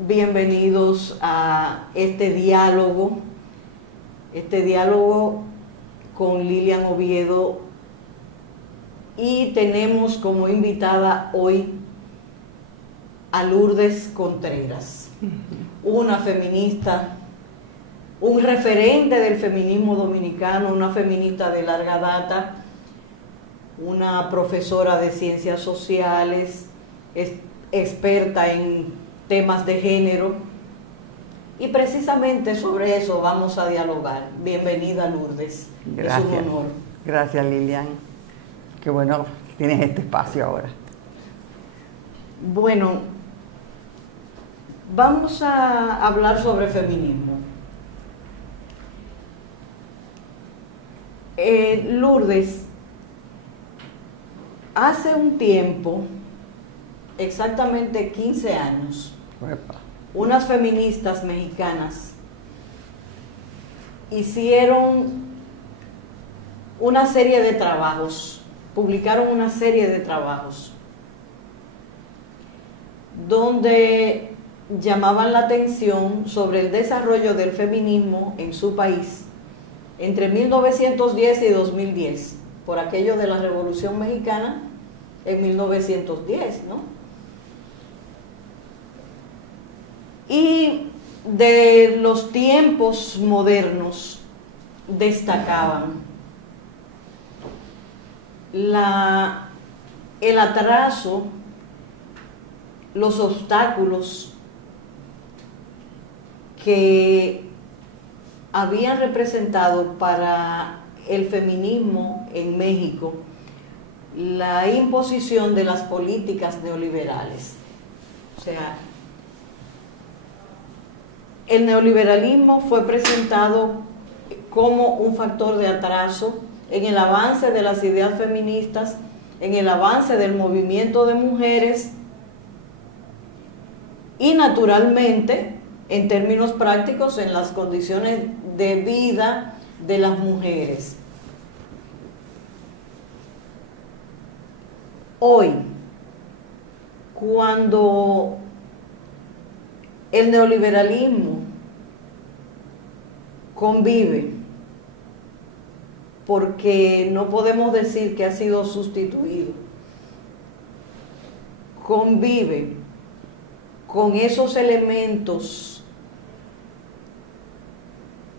bienvenidos a este diálogo con Lilian Oviedo, y tenemos como invitada hoy a Lourdes Contreras, una feminista, un referente del feminismo dominicano, una feminista de larga data, una profesora de ciencias sociales, experta en temas de género, y precisamente sobre eso vamos a dialogar. Bienvenida, Lourdes. Gracias. Es un honor. Gracias, Lilian. Qué bueno que tienes este espacio ahora. Bueno, vamos a hablar sobre feminismo. Lourdes, hace un tiempo, exactamente 15 años, unas feministas mexicanas hicieron una serie de trabajos, publicaron una serie de trabajos donde llamaban la atención sobre el desarrollo del feminismo en su país entre 1910 y 2010, por aquello de la Revolución Mexicana en 1910, ¿no? Y de los tiempos modernos destacaban el atraso, los obstáculos que habían representado para el feminismo en México la imposición de las políticas neoliberales. O sea, el neoliberalismo fue presentado como un factor de atraso en el avance de las ideas feministas, en el avance del movimiento de mujeres y, naturalmente, en términos prácticos, en las condiciones de vida de las mujeres. Hoy, cuando el neoliberalismo convive, porque no podemos decir que ha sido sustituido, convive con esos elementos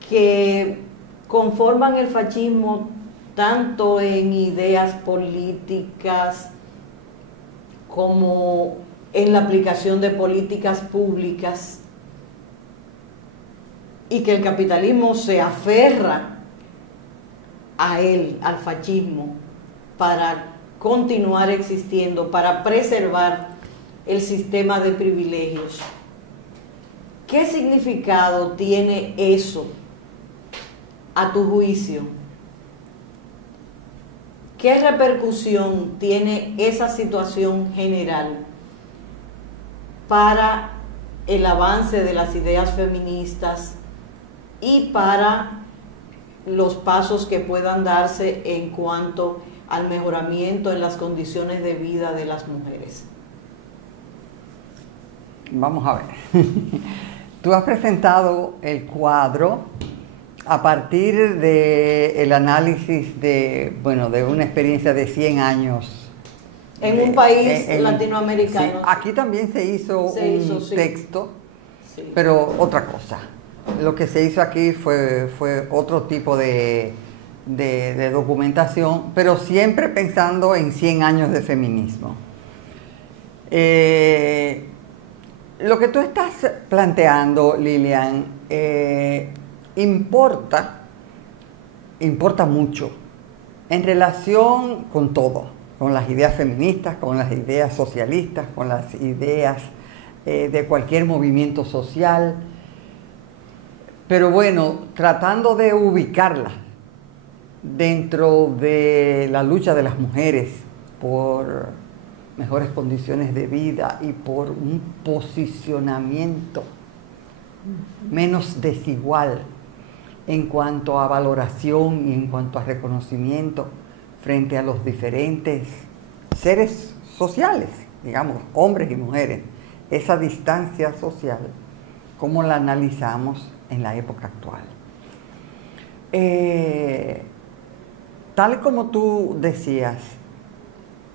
que conforman el fascismo, tanto en ideas políticas como en la aplicación de políticas públicas, y que el capitalismo se aferra a él, al fascismo, para continuar existiendo, para preservar el sistema de privilegios. ¿Qué significado tiene eso, a tu juicio? ¿Qué repercusión tiene esa situación general para el avance de las ideas feministas y para los pasos que puedan darse en cuanto al mejoramiento en las condiciones de vida de las mujeres? Vamos a ver. Tú has presentado el cuadro a partir del análisis de una experiencia de 100 años. En un país latinoamericano. Sí, aquí también se hizo un texto, sí, pero otra cosa. Lo que se hizo aquí fue otro tipo de documentación, pero siempre pensando en 100 años de feminismo. Lo que tú estás planteando, Lilian, importa mucho en relación con todo, con las ideas feministas, con las ideas socialistas, con las ideas de cualquier movimiento social. Pero bueno, tratando de ubicarla dentro de la lucha de las mujeres por mejores condiciones de vida y por un posicionamiento menos desigual en cuanto a valoración y en cuanto a reconocimiento frente a los diferentes seres sociales, digamos, hombres y mujeres, esa distancia social, cómo la analizamos en la época actual. Tal como tú decías,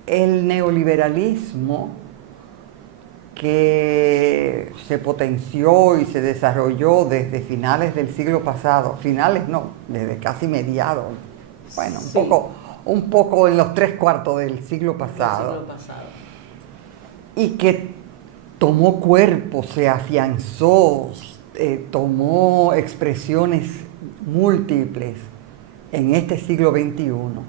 el neoliberalismo que se potenció y se desarrolló desde finales del siglo pasado, finales no, desde casi mediados, bueno, Sí. un poco en los 3/4 del siglo pasado, y que tomó cuerpo, se afianzó, tomó expresiones múltiples en este siglo XXI.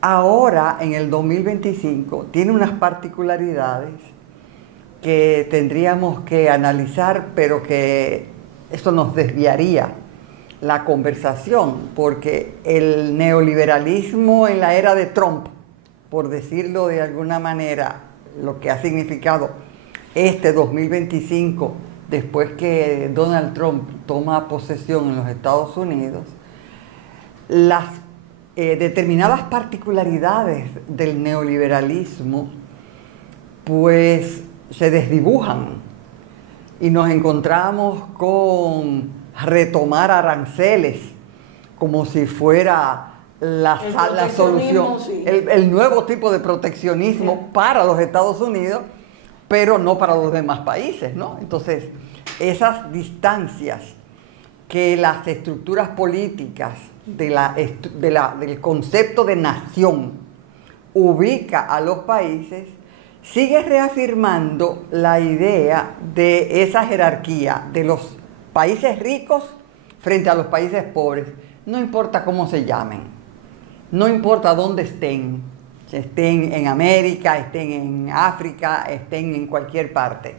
Ahora, en el 2025, tiene unas particularidades que tendríamos que analizar, pero que esto nos desviaría la conversación, porque el neoliberalismo en la era de Trump, por decirlo de alguna manera, lo que ha significado este 2025, después que Donald Trump toma posesión en los Estados Unidos, las determinadas particularidades del neoliberalismo pues se desdibujan y nos encontramos con retomar aranceles como si fuera la solución, sí. el nuevo tipo de proteccionismo para los Estados Unidos, pero no para los demás países, ¿no? Entonces, esas distancias que las estructuras políticas del concepto de nación ubica a los países, sigue reafirmando la idea de esa jerarquía de los países ricos frente a los países pobres, no importa cómo se llamen, no importa dónde estén en América, estén en África, estén en cualquier parte,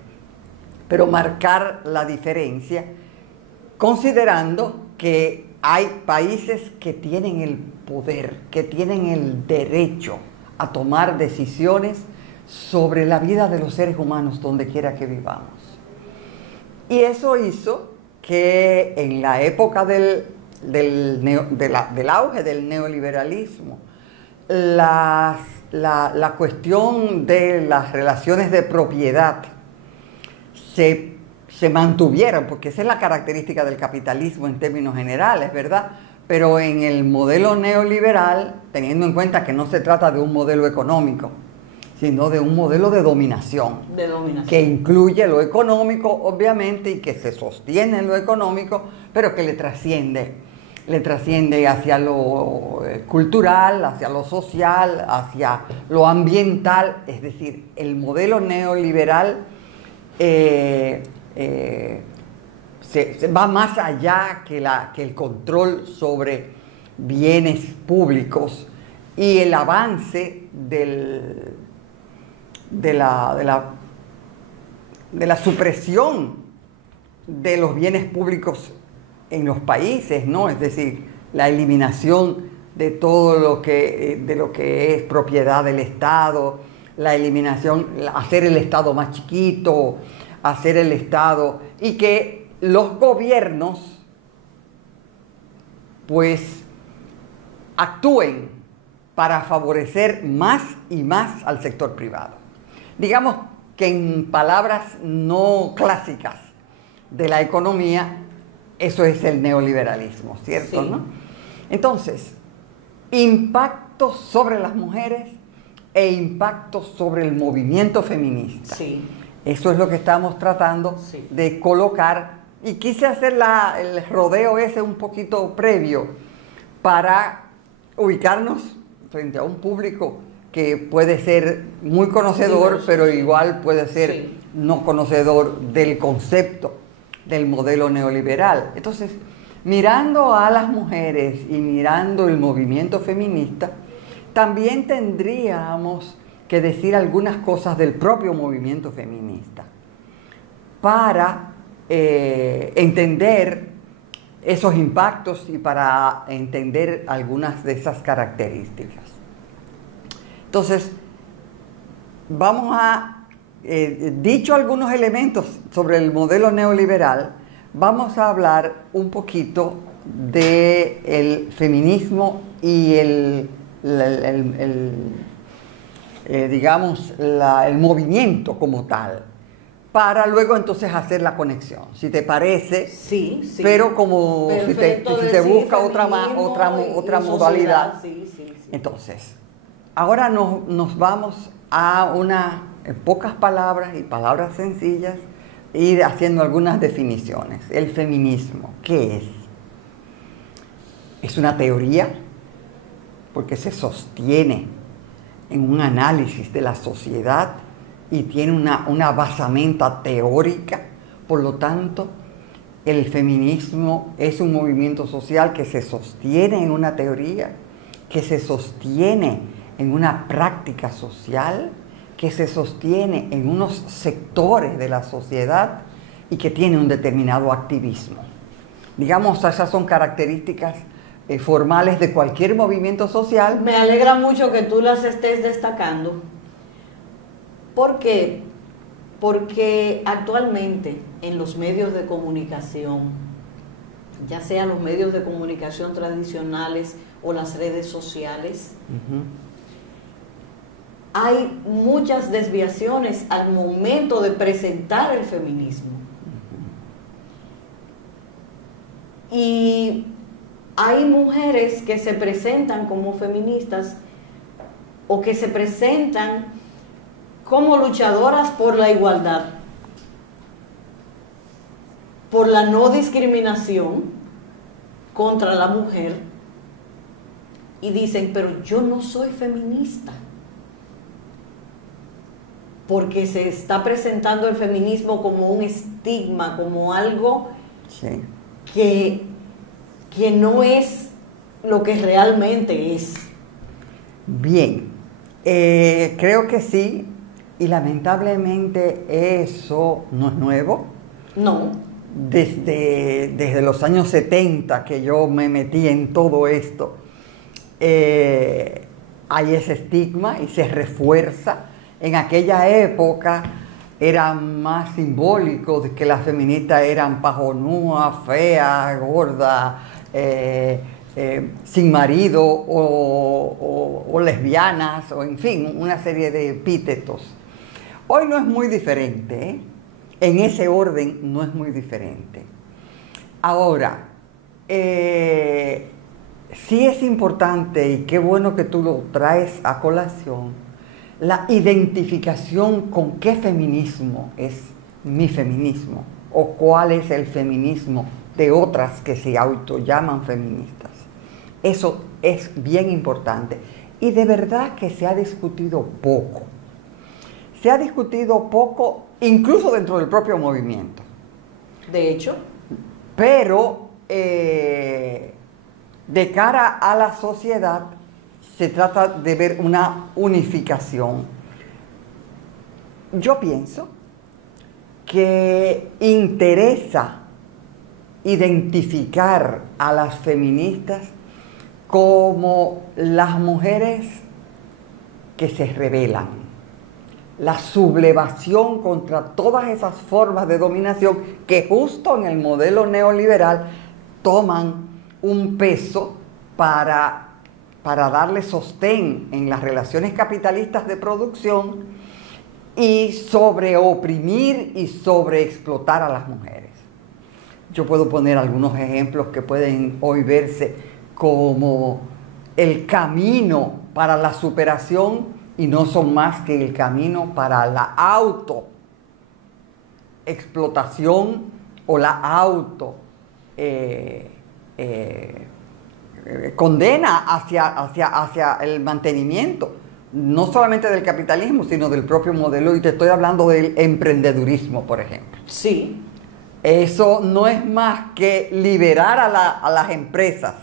pero marcar la diferencia considerando que hay países que tienen el poder, que tienen el derecho a tomar decisiones sobre la vida de los seres humanos donde quiera que vivamos. Y eso hizo que en la época del auge del neoliberalismo, la cuestión de las relaciones de propiedad se mantuvieran, porque esa es la característica del capitalismo en términos generales, ¿verdad? Pero en el modelo neoliberal, teniendo en cuenta que no se trata de un modelo económico, sino de un modelo de dominación. Que incluye lo económico, obviamente, y que se sostiene en lo económico, pero que le trasciende hacia lo cultural, hacia lo social, hacia lo ambiental. Es decir, el modelo neoliberal se va más allá que el control sobre bienes públicos y el avance de la supresión de los bienes públicos en los países, ¿no? Es decir, la eliminación de todo lo que es propiedad del Estado, la eliminación, hacer el Estado más chiquito, hacer el Estado, y que los gobiernos pues actúen para favorecer más y más al sector privado. Digamos que en palabras no clásicas de la economía, eso es el neoliberalismo, ¿cierto? Sí. ¿No? Entonces, impactos sobre las mujeres e impactos sobre el movimiento feminista. Sí. Eso es lo que estamos tratando de colocar, y quise hacer el rodeo ese un poquito previo para ubicarnos frente a un público que puede ser muy conocedor, pero igual puede ser no conocedor del concepto del modelo neoliberal. Entonces, mirando a las mujeres y mirando el movimiento feminista, también tendríamos que decir algunas cosas del propio movimiento feminista para entender esos impactos y para entender algunas de esas características. Entonces, vamos a, dicho algunos elementos sobre el modelo neoliberal, vamos a hablar un poquito del feminismo y el movimiento como tal. para luego entonces hacer la conexión, si te parece. Sí, sí. Pero como si te busca otra modalidad. Sí, sí, sí. Entonces, ahora nos vamos a en pocas palabras y palabras sencillas, ir haciendo algunas definiciones. El feminismo, ¿qué es? Es una teoría porque se sostiene en un análisis de la sociedad y tiene una basamenta teórica. Por lo tanto, el feminismo es un movimiento social que se sostiene en una teoría, que se sostiene en una práctica social, que se sostiene en unos sectores de la sociedad y que tiene un determinado activismo. Digamos, esas son características formales de cualquier movimiento social. Me alegra mucho que tú las estés destacando. ¿Por qué? Porque actualmente en los medios de comunicación, ya sean los medios de comunicación tradicionales o las redes sociales, hay muchas desviaciones al momento de presentar el feminismo. Y hay mujeres que se presentan como feministas o que se presentan como luchadoras por la igualdad, por la no discriminación contra la mujer, y dicen, pero yo no soy feminista, porque se está presentando el feminismo como un estigma, como algo sí, que no es lo que realmente es. Bien, creo que sí, y lamentablemente eso no es nuevo. No. Desde los años 70 que yo me metí en todo esto, hay ese estigma y se refuerza. En aquella época era más simbólico de que las feministas eran pajonúas, feas, gordas, sin marido o lesbianas, o en fin, una serie de epítetos. Hoy no es muy diferente, ¿eh? En ese orden no es muy diferente. Ahora, sí es importante, y qué bueno que tú lo traes a colación, la identificación con qué feminismo es mi feminismo o cuál es el feminismo de otras que se autollaman feministas. Eso es bien importante y de verdad que se ha discutido poco. Se ha discutido poco incluso dentro del propio movimiento. De hecho. Pero de cara a la sociedad se trata de ver una unificación. Yo pienso que interesa identificar a las feministas como las mujeres que se rebelan, la sublevación contra todas esas formas de dominación que justo en el modelo neoliberal toman un peso para darle sostén en las relaciones capitalistas de producción y sobreoprimir y sobreexplotar a las mujeres. Yo puedo poner algunos ejemplos que pueden hoy verse como el camino para la superación y no son más que el camino para la autoexplotación o la condena hacia el mantenimiento, no solamente del capitalismo, sino del propio modelo, y te estoy hablando del emprendedurismo, por ejemplo. Sí. Eso no es más que liberar a las empresas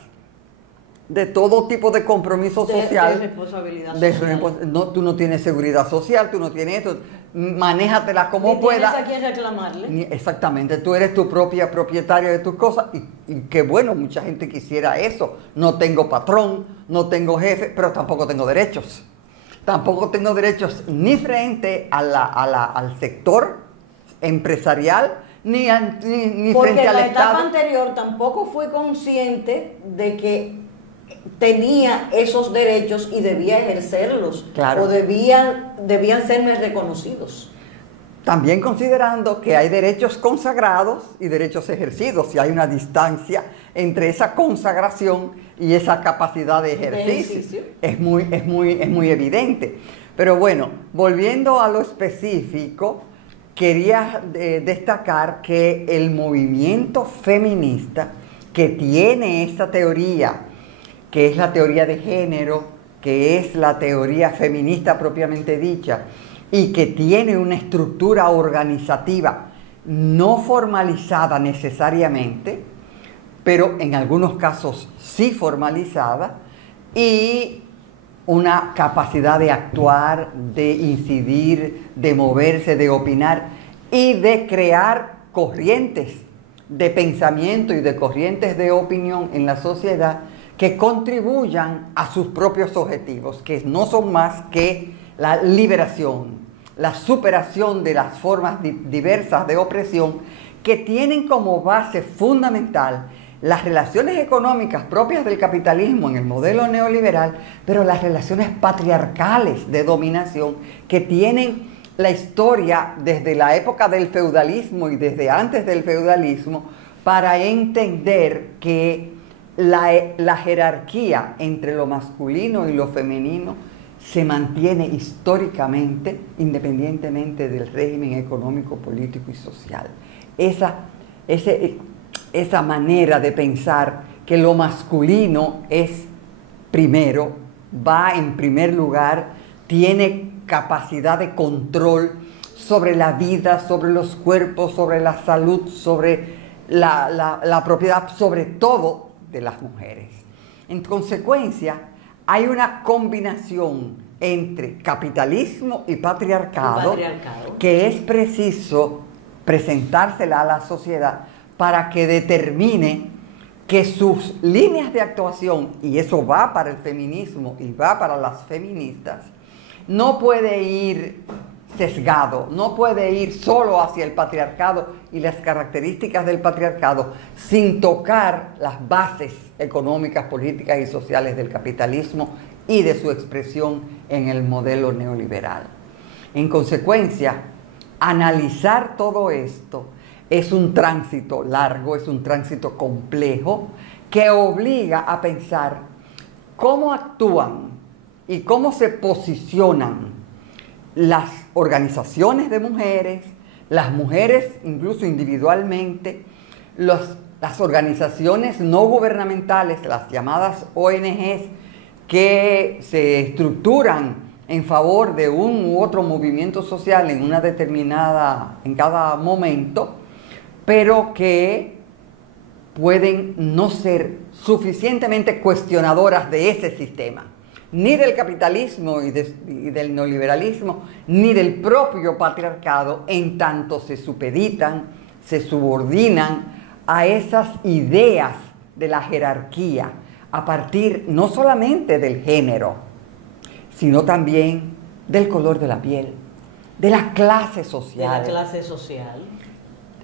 de todo tipo de compromiso social. De responsabilidad social. No, tú no tienes seguridad social, tú no tienes esto, manéjatela como puedas. ¿Tienes a quién reclamarle? Exactamente, tú eres tu propia propietaria de tus cosas y qué bueno, mucha gente quisiera eso. No tengo patrón, no tengo jefe, pero tampoco tengo derechos. Tampoco tengo derechos ni frente al sector empresarial, ni frente al Estado. Porque la etapa anterior tampoco fue consciente de que tenía esos derechos y debía ejercerlos. Claro. O debían serme reconocidos. también considerando que hay derechos consagrados y derechos ejercidos, y hay una distancia entre esa consagración y esa capacidad de ejercicio. Es muy evidente. Pero bueno, volviendo a lo específico, quería destacar que el movimiento feminista, que tiene esta teoría, que es la teoría de género, que es la teoría feminista propiamente dicha, y que tiene una estructura organizativa no formalizada necesariamente, pero en algunos casos sí formalizada, y una capacidad de actuar, de incidir, de moverse, de opinar y de crear corrientes de pensamiento y de corrientes de opinión en la sociedad que contribuyan a sus propios objetivos, que no son más que la liberación, la superación de las formas diversas de opresión que tienen como base fundamental las relaciones económicas propias del capitalismo en el modelo neoliberal, pero las relaciones patriarcales de dominación que tienen la historia desde la época del feudalismo y desde antes del feudalismo, para entender que la jerarquía entre lo masculino y lo femenino se mantiene históricamente, independientemente del régimen económico, político y social. Esa manera de pensar que lo masculino es primero, va en primer lugar, tiene capacidad de control sobre la vida, sobre los cuerpos, sobre la salud, sobre la propiedad, sobre todo de las mujeres. En consecuencia, hay una combinación entre capitalismo y patriarcado, que es preciso presentársela a la sociedad para que determine que sus líneas de actuación, y eso va para el feminismo y va para las feministas, no puede ir sesgado, no puede ir solo hacia el patriarcado y las características del patriarcado sin tocar las bases económicas, políticas y sociales del capitalismo y de su expresión en el modelo neoliberal. En consecuencia, analizar todo esto es un tránsito largo, es un tránsito complejo que obliga a pensar cómo actúan y cómo se posicionan las organizaciones de mujeres, las mujeres incluso individualmente, las organizaciones no gubernamentales, las llamadas ONGs, que se estructuran en favor de un u otro movimiento social en cada momento, pero que pueden no ser suficientemente cuestionadoras de ese sistema, ni del capitalismo y del neoliberalismo, ni del propio patriarcado, en tanto se supeditan, se subordinan a esas ideas de la jerarquía, a partir no solamente del género, sino también del color de la piel, de la clase social. De la clase social.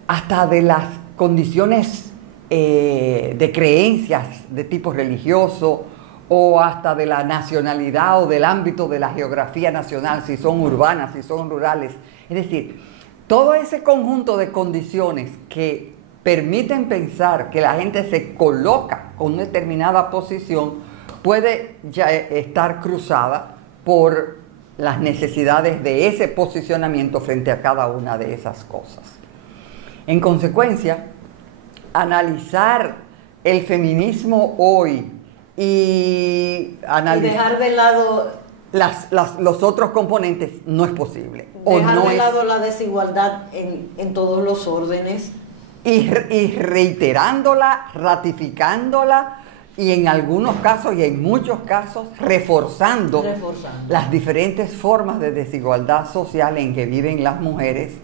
Hasta de las condiciones de creencias de tipo religioso, o hasta de la nacionalidad o del ámbito de la geografía nacional, si son urbanas, si son rurales. Es decir, todo ese conjunto de condiciones que permiten pensar que la gente se coloca con una determinada posición puede ya estar cruzada por las necesidades de ese posicionamiento frente a cada una de esas cosas. En consecuencia, analizar el feminismo hoy y dejar de lado los otros componentes no es posible. Dejar de lado la desigualdad en todos los órdenes. Y reiterándola, ratificándola y en algunos casos y en muchos casos reforzando las diferentes formas de desigualdad social en que viven las mujeres,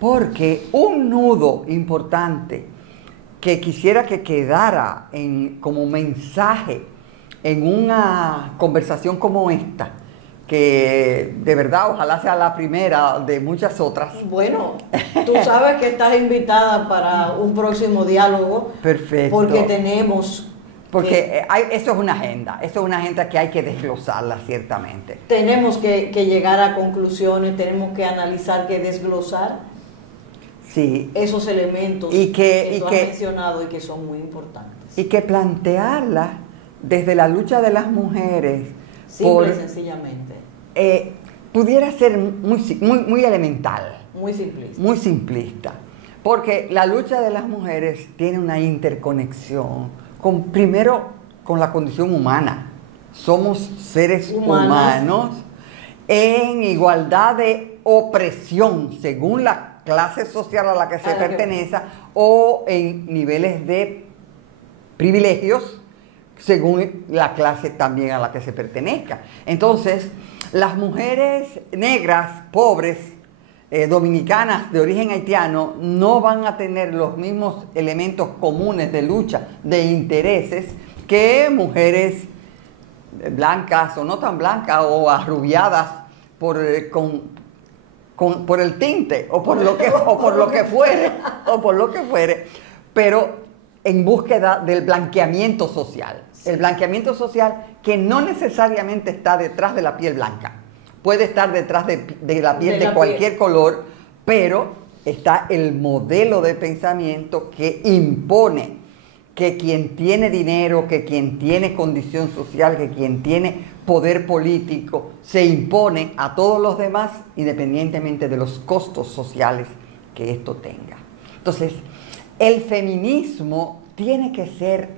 porque un nudo importante que quisiera que quedara como mensaje en una conversación como esta, que de verdad ojalá sea la primera de muchas otras. Bueno, tú sabes que estás invitada para un próximo diálogo. Perfecto. Porque tenemos Porque eso es una agenda que hay que desglosarla ciertamente. Tenemos que llegar a conclusiones, tenemos que analizar, que desglosar sí. esos elementos que tú has mencionado y que son muy importantes. Y que plantearla desde la lucha de las mujeres. Simple y sencillamente. Pudiera ser muy elemental. Muy simplista. Muy simplista. Porque la lucha de las mujeres tiene una interconexión primero con la condición humana. Somos seres humanos en igualdad de opresión según la clase social a la que se pertenece o en niveles de privilegios según la clase también a la que se pertenezca. Entonces, las mujeres negras, pobres, dominicanas de origen haitiano no van a tener los mismos elementos comunes de lucha, de intereses, que mujeres blancas o no tan blancas o arrubiadas por el tinte o por lo que fuere, pero en búsqueda del blanqueamiento social. El blanqueamiento social que no necesariamente está detrás de la piel blanca. Puede estar detrás de la piel de cualquier color, pero está el modelo de pensamiento que impone que quien tiene dinero, que quien tiene condición social, que quien tiene poder político, se impone a todos los demás independientemente de los costos sociales que esto tenga. Entonces, el feminismo tiene que ser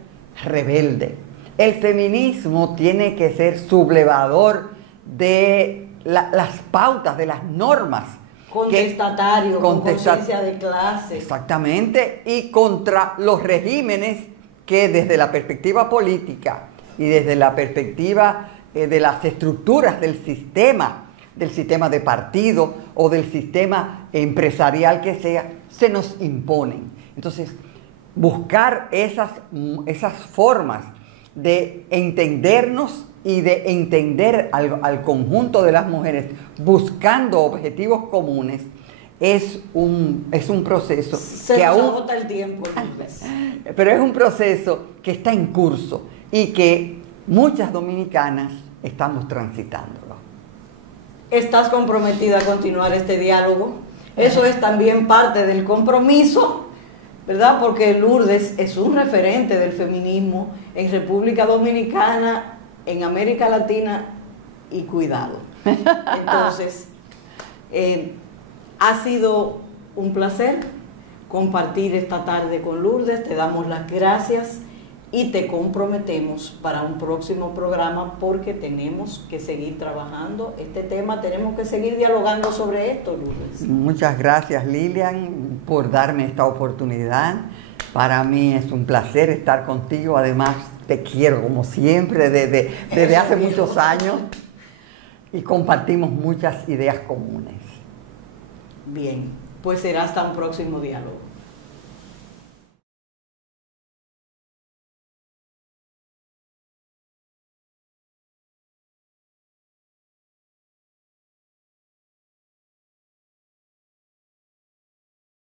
rebelde. El feminismo tiene que ser sublevador de las pautas, de las normas. Contestatario, con conciencia de clase. Exactamente, y contra los regímenes que desde la perspectiva política y desde la perspectiva de las estructuras del sistema de partido o del sistema empresarial que sea, se nos imponen. Entonces, buscar esas formas de entendernos y de entender al conjunto de las mujeres buscando objetivos comunes es un proceso se nos agota el tiempo, pero es un proceso que está en curso y que muchas dominicanas estamos transitándolo. ¿Estás comprometida a continuar este diálogo? Eso es también parte del compromiso, ¿verdad? Porque Lourdes es un referente del feminismo en República Dominicana, en América Latina y cuidado. Entonces, ha sido un placer compartir esta tarde con Lourdes. Te damos las gracias y te comprometemos para un próximo programa porque tenemos que seguir trabajando este tema, tenemos que seguir dialogando sobre esto, Lourdes. Muchas gracias, Lilian, por darme esta oportunidad. Para mí es un placer estar contigo. Además, te quiero como siempre desde hace muchos años y compartimos muchas ideas comunes. Bien, pues será hasta un próximo diálogo.